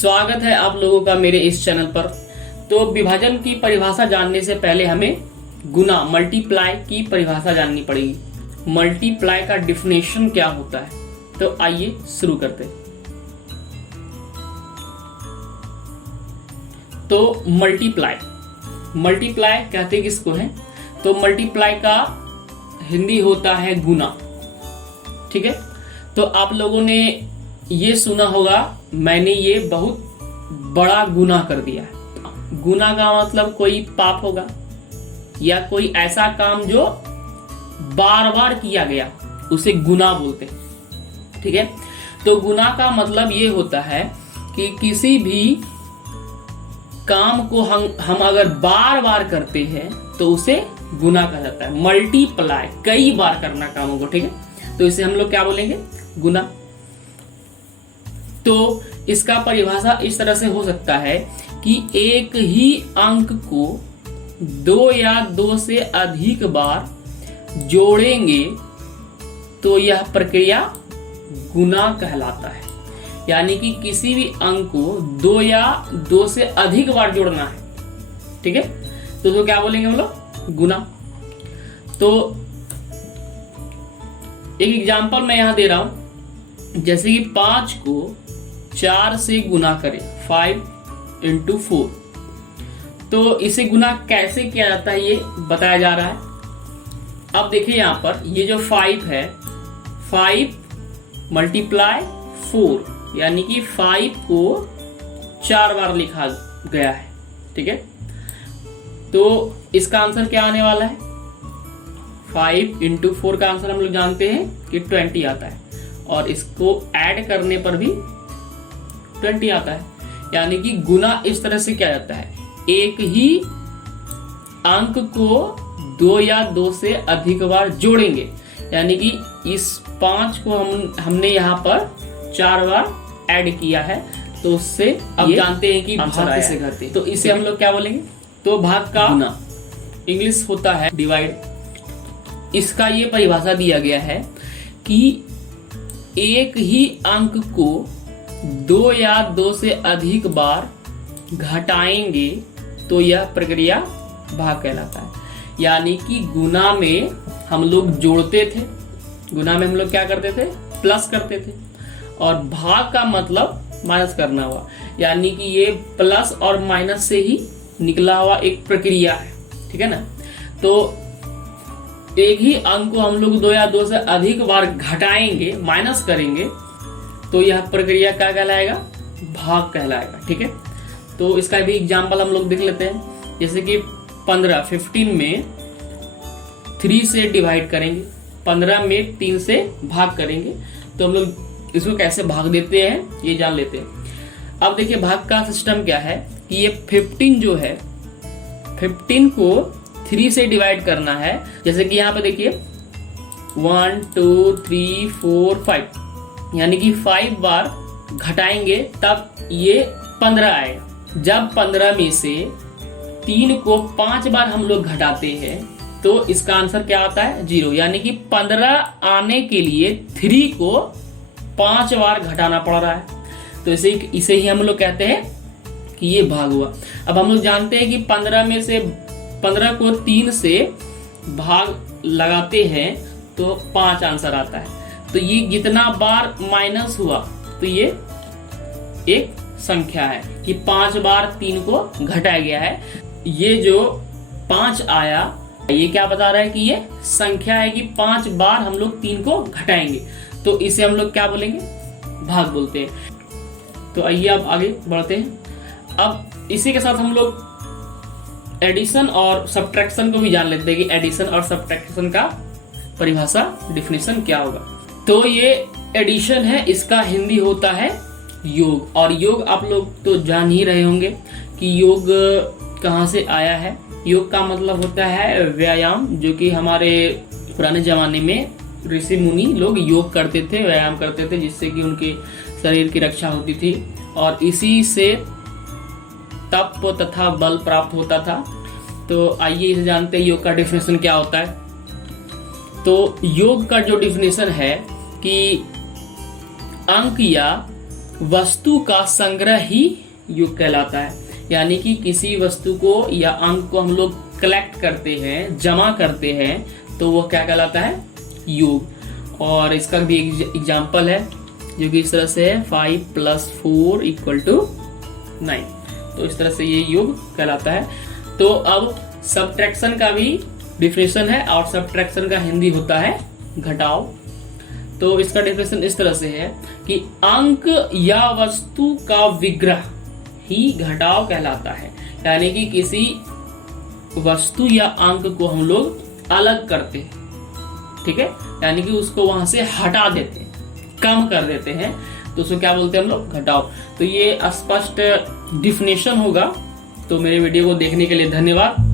स्वागत है आप लोगों का मेरे इस चैनल पर। तो विभाजन की परिभाषा जानने से पहले हमें गुना मल्टीप्लाई की परिभाषा जाननी पड़ेगी। मल्टीप्लाई का डिफिनेशन क्या होता है, तो आइए शुरू करते हैं। तो मल्टीप्लाई कहते किसको है? तो मल्टीप्लाई का हिंदी होता है गुना। ठीक है, तो आप लोगों ने ये सुना होगा, मैंने ये बहुत बड़ा गुनाह कर दिया है। गुनाह का मतलब कोई पाप होगा या कोई ऐसा काम जो बार बार किया गया, उसे गुनाह बोलते हैं। ठीक है, तो गुनाह का मतलब ये होता है कि किसी भी काम को हम अगर बार बार करते हैं तो उसे गुनाह कहा जाता है। मल्टीप्लाई कई बार करना कामों को, ठीक है, तो इसे हम लोग क्या बोलेंगे? गुना। तो इसका परिभाषा इस तरह से हो सकता है कि एक ही अंक को दो या दो से अधिक बार जोड़ेंगे तो यह प्रक्रिया गुना कहलाता है। यानी कि किसी भी अंक को दो या दो से अधिक बार जोड़ना है, ठीक है, तो उसको क्या बोलेंगे हम लोग? गुना। तो एक एग्जांपल मैं यहां दे रहा हूं, जैसे कि 5 को 4 से गुना करें, 5 × 4। तो इसे गुना कैसे किया जाता है ये बताया जा रहा है। अब देखिए यहां पर ये जो 5 है, 5 × 4, यानी कि 5 को 4 बार लिखा गया है। ठीक है, तो इसका आंसर क्या आने वाला है? 5 × 4 का आंसर हम लोग जानते हैं कि 20 आता है, और इसको ऐड करने पर भी 20 आता है। यानी कि गुना इस तरह से किया जाता है, एक ही अंक को दो या दो से अधिक बार जोड़ेंगे। यानी कि इस 5 को हमने यहाँ पर 4 बार ऐड किया है, तो उससे अब जानते हैं कि भाग कैसे करते हैं। तो इसे हम लोग क्या बोलेंगे? तो भाग का गुना इंग्लिश होता है डिवाइड। इसका ये परिभाषा दिया गया है कि एक ही अंक को दो या दो से अधिक बार घटाएंगे तो यह प्रक्रिया भाग कहलाता है। यानी कि गुना में हम लोग जोड़ते थे, गुना में हम लोग क्या करते थे? प्लस करते थे, और भाग का मतलब माइनस करना हुआ। यानी कि ये प्लस और माइनस से ही निकला हुआ एक प्रक्रिया है। ठीक है ना, तो एक ही अंक को हम लोग दो या दो से अधिक बार घटाएंगे, माइनस करेंगे, तो यह प्रक्रिया क्या कहलाएगा? भाग कहलाएगा। ठीक है, तो इसका भी एग्जांपल हम लोग देख लेते हैं। जैसे कि 15 में 3 से डिवाइड करेंगे, 15 में 3 से भाग करेंगे, तो हम लोग इसको कैसे भाग देते हैं ये जान लेते हैं। अब देखिए भाग का सिस्टम क्या है कि ये 15 जो है, 15 को 3 से डिवाइड करना है। जैसे कि यहाँ पे देखिए 1 2 3 4 5, यानी कि 5 बार घटाएंगे तब ये 15 आएगा। जब 15 में से 3 को 5 बार हम लोग घटाते हैं तो इसका आंसर क्या आता है? 0। यानी कि 15 आने के लिए 3 को 5 बार घटाना पड़ रहा है, तो इसे ही हम लोग कहते हैं कि ये भाग हुआ। अब हम लोग जानते हैं कि 15 में से 15 को 3 से भाग लगाते हैं तो 5 आंसर आता है। तो ये जितना बार माइनस हुआ तो ये एक संख्या है कि 5 बार 3 को घटाया गया है। ये जो 5 आया, ये क्या बता रहा है कि ये संख्या है कि 5 बार हम लोग 3 को घटाएंगे, तो इसे हम लोग क्या बोलेंगे? भाग बोलते हैं। तो आइए अब आगे बढ़ते हैं। अब इसी के साथ हम लोग एडिशन और सब्ट्रैक्शन को भी जान लेते हैं कि एडिशन और सब्ट्रैक्शन का परिभाषा डिफिनेशन क्या होगा। तो ये एडिशन है, इसका हिंदी होता है योग। और योग आप लोग तो जान ही रहे होंगे कि योग कहाँ से आया है। योग का मतलब होता है व्यायाम, जो कि हमारे पुराने जमाने में ऋषि मुनि लोग योग करते थे, व्यायाम करते थे, जिससे कि उनके शरीर की रक्षा होती थी, और इसी से तप तथा बल प्राप्त होता था। तो आइए इसे जानते हैं योग का डिफिनेशन क्या होता है। तो योग का जो डिफिनेशन है कि अंक या वस्तु का संग्रह ही योग कहलाता है। यानी कि किसी वस्तु को या अंक को हम लोग कलेक्ट करते हैं, जमा करते हैं, तो वो क्या कहलाता है? योग। और इसका भी एग्जाम्पल है जो कि इस तरह से है 5 + 4 = 9। तो इस तरह से ये योग कहलाता है। तो अब सबट्रैक्शन का भी डिफिनेशन है और सबट्रैक्शन का हिंदी होता है घटाव। तो इसका डेफिनेशन इस तरह से है कि अंक या वस्तु का विग्रह ही घटाव कहलाता है। यानी कि किसी वस्तु या अंक को हम लोग अलग करते हैं, ठीक है, यानी कि उसको वहां से हटा देते हैं, कम कर देते हैं, तो उसको क्या बोलते हैं हम लोग? घटाव। तो ये स्पष्ट डिफिनेशन होगा। तो मेरे वीडियो को देखने के लिए धन्यवाद।